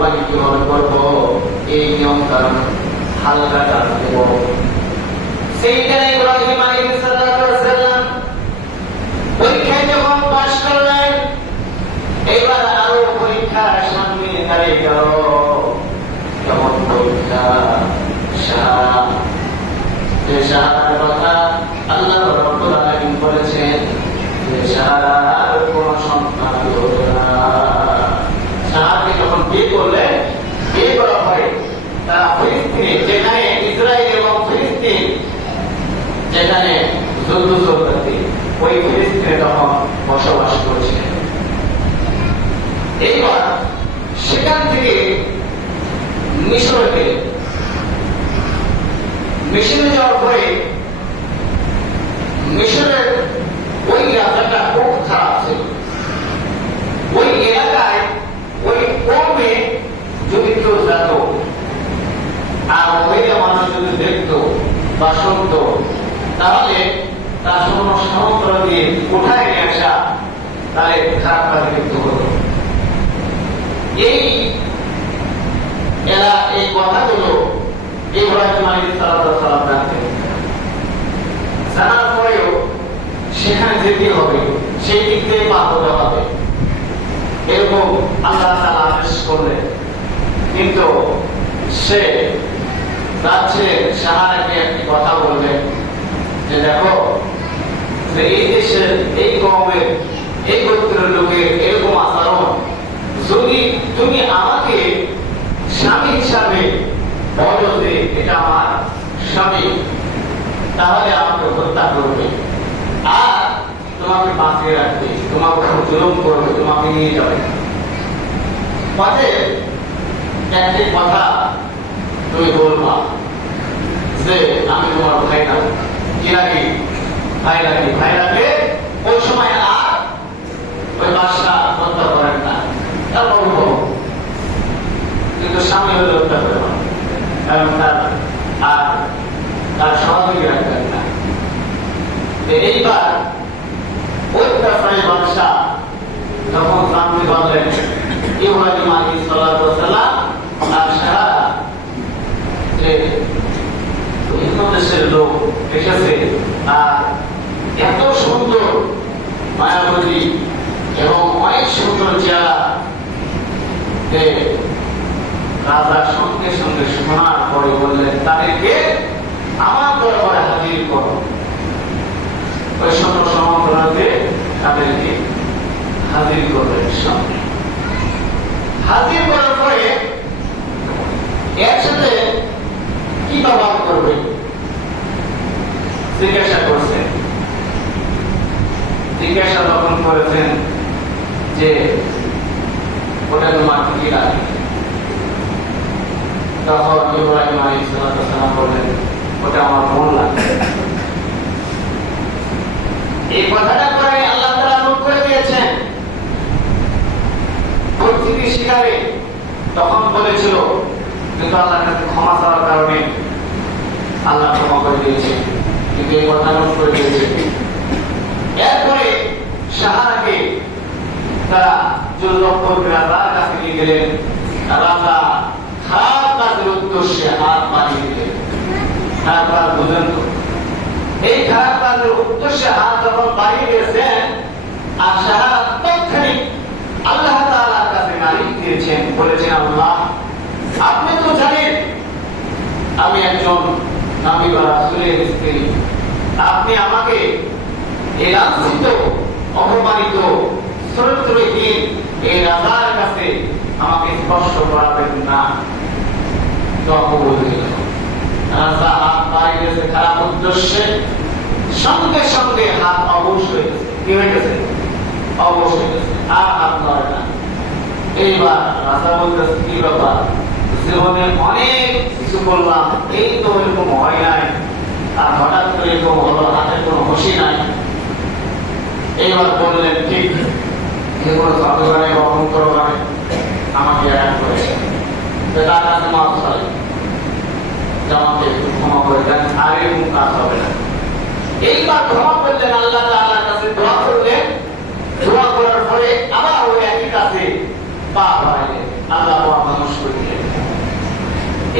কোরবানি কিভাবে করবো এই নিয়ম কারণ হালকা কাজ দেব। সেইখানে ইব্রাহিম আলাইহিস সালাম পরীক্ষায় যখন পাশ করলেন, এবার আরো পরীক্ষার সামনে দাঁড়িয়ে গেল। কেমন পরীক্ষা? যে শাহাদার কথা আল্লাহ রাব্বুল আলামিন বলেছেন যে শাহাদার কোন সন্তান হবে না। শাহাদাকে যখন বিয়ে করলেন, বিয়ে করা হয় তারা ফিলিস্তিনে, যেখানে ইসরায়েল এবং ফিলিস্তিন যেখানে যুদ্ধ চলতেছে, ওই ফিলিস্তিনে তখন বসবাস করছিলেন। এইবার সেখান থেকে মিশরে গেলেন। মিশরে যাওয়ার পরে মিশরের ওই রাজাটা খুব খারাপ ছিল। ওই এলাকায় ওই কমে যদি কেউ যেত আর মহিলা মানুষ যদি দেখতো বা শুনতো, তাহলে তার সমস্ত সামগ্র দিয়ে উঠায় নিয়ে আসা, তাহলে খারাপ কাজে লিপ্ত হতো। এই কথাগুলো ইব্রাহিম আলাইহিস সালাম জানতেন। জানার পরেও সেখানে যেতে হবে, সেই দিক দিয়ে পা হতে হবে, এরকম আল্লাহ তাআলা আদেশ করলেন। কিন্তু সে যাচ্ছে, শাহাদাকে একটি কথা বললেন যে দেখো, যে এই দেশের এই কওমের এই গোত্রের লোকের এরকম আচরণ, যদি তুমি আমাকে স্বামী হিসাবে বলো যে এটা আমার স্বামী, তাহলে আমাকে হত্যা করবে আর তোমাকে বাঁচিয়ে রাখবে, তোমাকে জুলুম করবে, তোমাকে নিয়ে যাবে। পথে একটি কথা তুমি বলবা যে আমি তোমার ভাই না, কি লাগে ভাই লাগে, ভাই লাগে। ওই সময় আর ওই বাদশা হত্যা করেন না, তার বলবো, কিন্তু স্বামী হলে হত্যা করে না, কারণ তার সহযোগী রাখবেন না। এইবার অত্যাচারী বাদশা যখন জানতে পারলেন ইব্রাহিম আলাইহিস সালাম আর শাহাদা যে ভিন্ন দেশের লোক এসেছে আর এত সুন্দর মায়াবতী এবং অনেক সুন্দর চেহারা, যে রাজার সঙ্গে সঙ্গে শোনার পরে বললেন তাদেরকে আমার দরবারে হাজির করো। ওই সুন্দর সমান্তরালকে তাদেরকে হাজির করলেন সামনে। হাজির করার পরে একসাথে কি ব্যবহার করবে জিজ্ঞাসা করছেন। জিজ্ঞাসা যখন করেছেন যে ওটা তোমার কি লাগে, তখন ইব্রাহিম আলাইহিস সালাম বললেন ওটা আমার মন লাগে। এই কথাটা করে আল্লাহ তাআলা নোট করে দিয়েছেন। পরিস্থিতি শিকারে তখন বলেছিল, কিন্তু আল্লাহর কাছে ক্ষমা চাওয়ার কারণে আল্লাহ ক্ষমা করে দিয়েছে, কিন্তু এই কথা নোট করে দিয়েছে। এরপরে শাহাদাকে তারা রাজার কাছে নিয়ে গেলেন। রাজা খারাপ কাজের উদ্দেশ্যে হাত বাড়িয়ে দিলেন। তারপর বুঝলেন এই খারাপ কাজের উদ্দেশ্যে হাত যখন বাড়িয়ে দিয়েছেন, আর শাহাদা তৎক্ষণিক আল্লাহ তাআলার কাছে নালিশ দিয়েছেন, বলেছেন আল্লাহ আপনি তো জানেন আমি একজন নবী বা রাসূলের স্ত্রী, আপনি আমাকে এই লাঞ্ছিত অপমানিত চরিত্রহীন এই রাজার কাছে আমাকে স্পর্শ করাবেন না। রাজা হাত বাড়িয়ে দিয়েছে খারাপ উদ্দেশ্যে, সঙ্গে সঙ্গে হাত অবশ হয়ে গেছে। কি হয়ে গেছে? অবশ হয়ে গেছে, আর হাত নড়ে না। এইবার রাজা বলতেছে কি ব্যাপার, জীবনে অনেক কিছু করলাম, এই তো এরকম হয় নাই, আর হঠাৎ করে এরকম হলো, হাতে কোনো খুশি নাই। এইবার বললেন ঠিক, যেগুলো যতবারে বহন করো মানে আমাকে এক করেছে, তার কাছে মাফ চাই, আমাকে একটু ক্ষমা করে দেন, আর এরকম কাজ হবে না। এইবার ক্ষমা করলেন, আল্লাহ তাআলার কাছে দোয়া করলেন। দোয়া করার পরে আবার ওই একই কাছে পা বাড়াইলেন। আল্লাহ মানুষ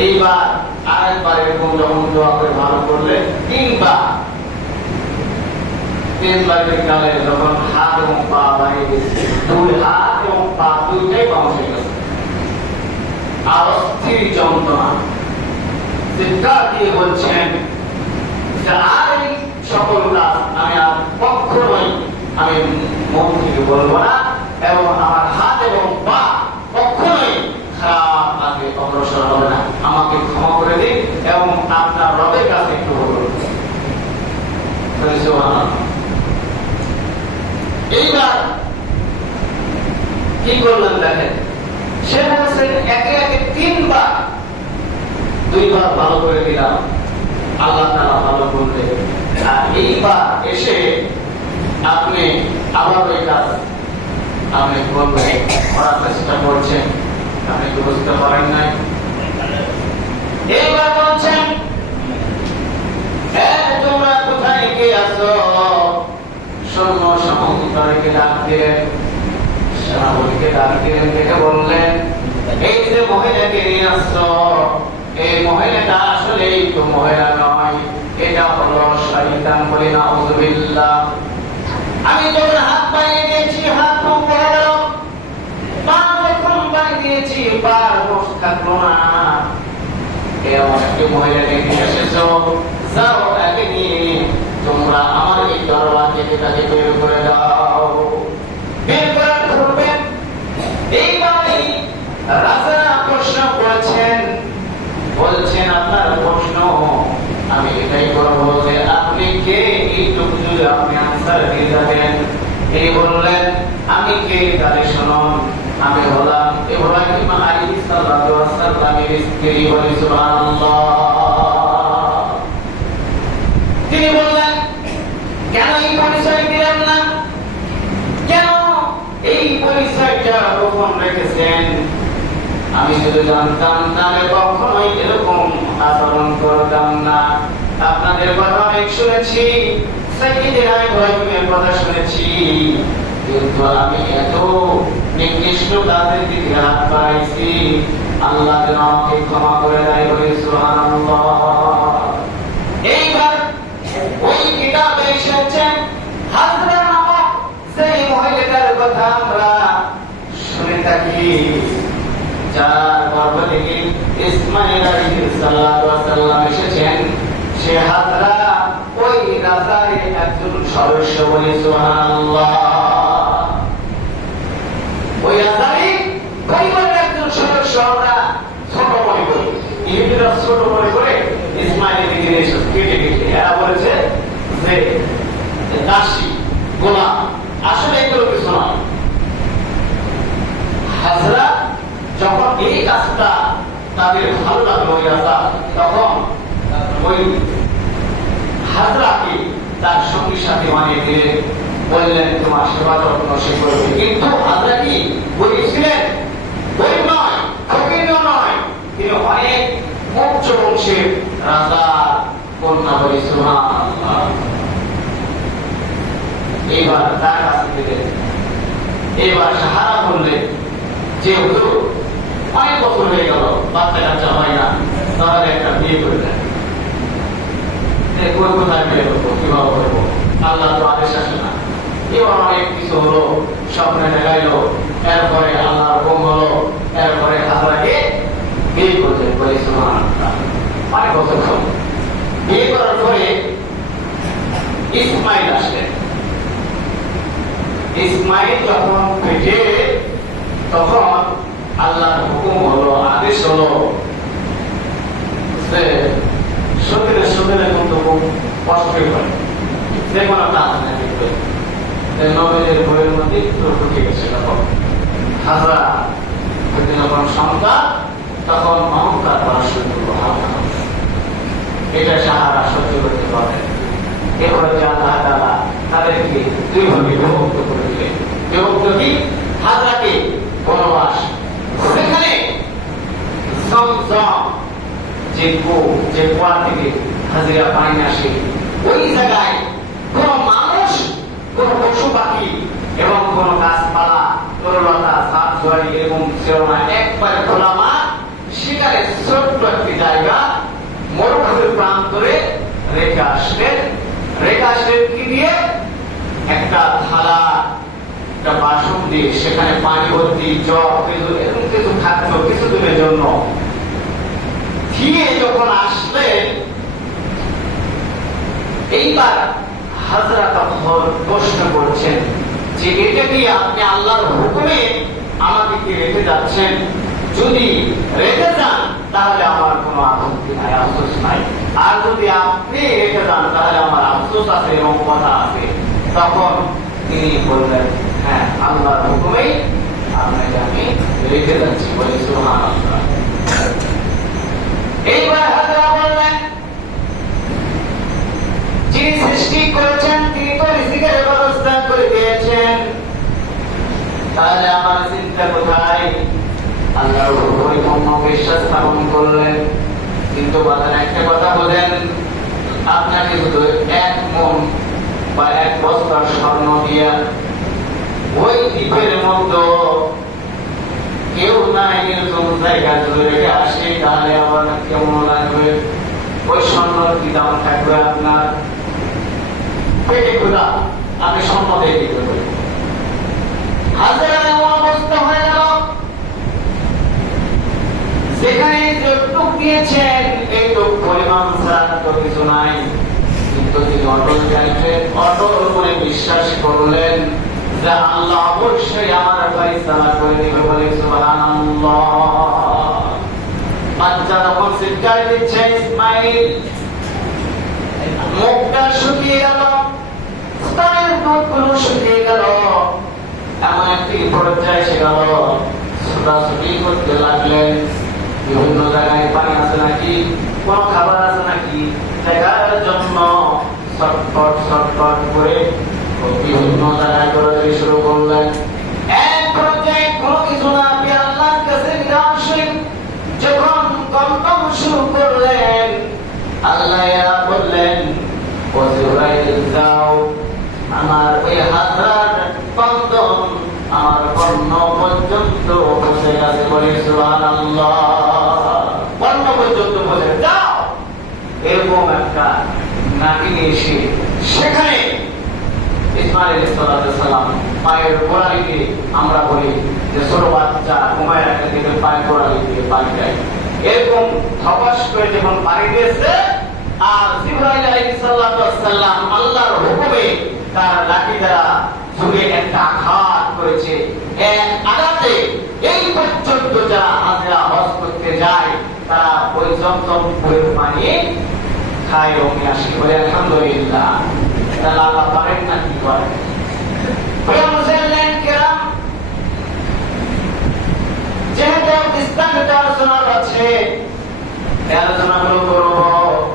এইবার আরেকবার এরকম যখন দোয়া করে ভালো করলে তিনবার বিকালে যখন হাত এবং পা বাইরে গেছে, দুই হাত এবং পা দুইটাই বাউন্স হয়ে গেছে, আর অস্থির যন্ত্রণা চিৎকার দিয়ে বলছেন যে আর এই সকল কাজ আমি আর কখনোই আমি মন থেকে বলবো না, এবং আমার হাত এবং পা কখনোই খারাপ কাজে অগ্রসর হবে না, আমাকে ক্ষমা করে দিন এবং আপনার রবের কাছে একটু বলুন। এইবার কি করলেন দেখেন, সে বলছেন একে একে তিনবার, দুইবার ভালো করে দিলাম, আল্লাহ তাআলা ভালো করলে, আর এইবার এসে আপনি আবার ওই কাজ আপনি করবেন, করার চেষ্টা করছেন, আপনি কি বুঝতে পারেন নাই? এইবার বলছেন তোমরা কোথায় কে আছো? সৈন্য সামন্তকে ডাক দিলেন, সেনাপতিকে ডাক দিলেন, দেখে বললেন এই যে মহিলাকে নিয়ে আসছো, এই মহিলাটা আসলে তো মহিলা নয়, এটা হলো শয়তান। বলি নাউযুবিল্লাহ। আমি যখন হাত বাইরে দিয়েছি হাত কম পড়ে গেল, পা যখন বাইরে দিয়েছি পার বস থাকলো না, এমন একটি মহিলাকে নিয়ে এসেছো, যাও তাকে নিয়ে তোমরা আমার এই দরবার থেকে তাকে বের করে দাও। বের করার পূর্বে এইবারে রাজা প্রশ্ন করেছেন, বলছেন আপনার প্রশ্ন আমি এটাই করবো যে আপনি কে, এইটুকু যদি আপনি আনসার দিয়ে যাবেন। তিনি বললেন আমি কে, তাহলে শুনুন, আমি হলাম ইব্রাহিম আলাইহিস সালাতু ওয়াস সালামের স্ত্রী। বলি সুবহানাল্লাহ। তিনি বললেন কেন এই পরিচয় দিলেন না, কেন এই পরিচয়টা গোপন রেখেছেন? আমি যদি জানতাম তাহলে কখনোই এরকম আচরণ করতাম না। আপনাদের কথা অনেক শুনেছি, সাইয়্যিদিনা ইব্রাহিমের কথা শুনেছি, কিন্তু আমি এত নিকৃষ্ট কাজের দিকে হাত বাড়াইছি, আল্লাহ যেন আমাকে ক্ষমা করে দেয়। বলি সুবহানাল্লাহ। এইবার ওই কিতাবে এসেছে হাজরা নামক সেই মহিলাটার কথা আমরা শুনে থাকি, যার গর্ভ থেকে ইসমাঈল আলাইহিস সালাম এসেছেন। সে হাজরা ওই রাজার একজন সদস্য। বলি সুবহানাল্লাহ। ওই রাজারই পরিবারের একজন সদস্য। আমরা ছোট মনে করি, ইহুদিরা ছোট মনে করে ইসমাঈলের দিকে কেটে কেটে এরা বলেছে যে দাসী গোলাম, আসলে এগুলো কিছু নয়। হাজরা যখন এই কাজটা তাদের ভালো লাগলো ওই রাজা, তখন ওই হাজরাকে তার সঙ্গী সাথে বানিয়ে দিয়ে বললেন তোমার সেবা যত্ন সে করবে। কিন্তু হাজরা কি গরিব ছিলেন? গরিব নয়, ফকিরও নয়, তিনি অনেক উচ্চ বংশের রাজা কন্যা। বলি সুবহানাল্লাহ। এইবার তার কাছে দিলেন। এবার সাহারা বললেন যে হুজুর অনেক বছর হয়ে গেল, বাচ্চা কাচ্চা হয় না, তাহলে একটা বিয়ে করে দেন। কোথায় বিয়ে করবো, কিভাবে করবো, আল্লাহ তো আদেশ আসে না। এবার অনেক কিছু হলো, স্বপ্নে দেখাইলো, এরপরে আল্লাহর হুকুম হলো, এরপরে হাজরাকে বিয়ে করতে। বলি সুবহানাল্লাহ। অনেক বছর হল বিয়ে করার পরে ইসমাঈল আসলেন। ইসমাঈল যখন পেটে, তখন আল্লাহর হুকুম হলো, আদেশ হলো যে সতীরে সতীরে কিন্তু খুব কষ্টই হয়, যে কোনো কাজ না দেখবে। নবীদের বইয়ের মধ্যে ঢুকে গেছে। তখন হাজরা যখন সন্তান, তখন অহংকার করা শুরু করলো, এটা সাহারা সহ্য করতে পারে। এরপরে আল্লাহ তাআলা তাদেরকে দুই ভাগে বিভক্ত করে দিলেন। বিভক্ত কি? হাজরাকে বনবাস, সেখানে যে কুয়া থেকে হাজিরা পানি আসে, ওই জায়গায় কোন মানুষ, কোন পশু পাখি এবং কোন গাছপালা, তরলতা, সাপ জোয়ারি এরকম ছিল না। একবারে খোলা মাঠ, সেখানে ছোট্ট একটি সেটকি দিয়ে একটা থালা, একটা বাসন দিয়ে সেখানে পানি ভর্তি জল এরকম কিছু খাদ্য কিছুদিনের জন্য দিয়ে যখন আসলেন, এইবার হযরত তখন প্রশ্ন করছেন যে এটা কি আপনি আল্লাহর হুকুমে আমাদেরকে রেখে যাচ্ছেন? যদি রেখে যান তাহলে আমার কোনো আপত্তি নাই, আফসোস নাই, আর যদি আপনি রেখে যান তাহলে আমার আফসোস আছে এবং কথা আছে। তখন তিনি বললেন, হ্যাঁ, আল্লাহর হুকুমেই আপনাকে আমি রেখে যাচ্ছি। বলে সুবহানাল্লাহ। এইবার হযরত বললেন, যিনি সৃষ্টি করেছেন তিনি তো রিজিকের ব্যবস্থা করে দিয়েছেন, তাহলে আমার চিন্তা কোথায়? আল্লাহর উপরে পূর্ণ বিশ্বাস স্থাপন করলেন। কিন্তু বাজার একটা কথা বলেন, আপনাকে শুধু 1 মণ বা 1 বস্তা স্বর্ণ দিয়া ওই দ্বীপের মধ্যে কেউ নাই এরকম জায়গা যদি রেখে আসে তাহলে আমার কেমন লাগবে? ওই স্বর্ণর কি দাম থাকবে আপনার? পেটে ক্ষুধা, আপনি স্বর্ণ দিয়ে দিতে পারেন। হাজার অবস্থা হয়ে গেল, যেখানে যতটুক দিয়েছেন এইটুক পরিমাণ ছাড়া তো কিছু নাই। কিন্তু তিনি অটল চাইলেন, অটল করে বিশ্বাস করলেন যে আল্লাহ অবশ্যই আমার ফয়সালা করে দিবে। বলে সুবহানাল্লাহ। বাচ্চা যখন চিৎকার দিচ্ছে, ইসমাইল মুখটা শুকিয়ে গেল, স্তনের দুধগুলো শুকিয়ে গেল, এমন একটি পর্যায়ে এসে গেল, ছোটাছুটি করতে লাগলেন। বিভিন্ন জায়গায় পানি আছে নাকি, কোন খাবার আছে নাকি দেখার জন্য ছটফট ছটফট করে বিভিন্ন জায়গায় দৌড়াদৌড়ি শুরু করলেন। এক পর্যায়ে কোনো কিছু না পেয়ে আল্লাহর কাছে নিরাশ হয়ে যখন কম্পন শুরু করলেন, আল্লাহ বললেন, ও জিবরাইল যাও, আমার ওই হাজরার বন্ধন আমার কর্ণ পর্যন্ত পৌঁছে গেছে। বলে সুবহানাল্লাহ। কর্ণ পর্যন্ত পৌঁছে যাও। এরকম একটা নাগিনী এসে সেখানে ইসমাইল আলাইহিস সালাম পায়ের গোড়ালিতে, আমরা বলি যে ছোট বাচ্চা ঘুমায় রাখতে গেলে পায়ের গোড়ালি দিয়ে পানি দেয়, এরকম ধপাস করে যখন পানি দিয়েছে, আর জিবরাইল আলাইহিস সালাম আল্লাহর হুকুমে তার লাঠি দ্বারা ছুঁড়ে একটা আঘাত করেছে। এক আঘাতে এই পর্যন্ত যারা হাজরা হজ করতে যায় তারা ওই জমজম কুয়ের পানি খায় ও নিয়ে আসে। বলে আলহামদুলিল্লাহ। তাহলে আল্লাহ পারেন না কি করেন?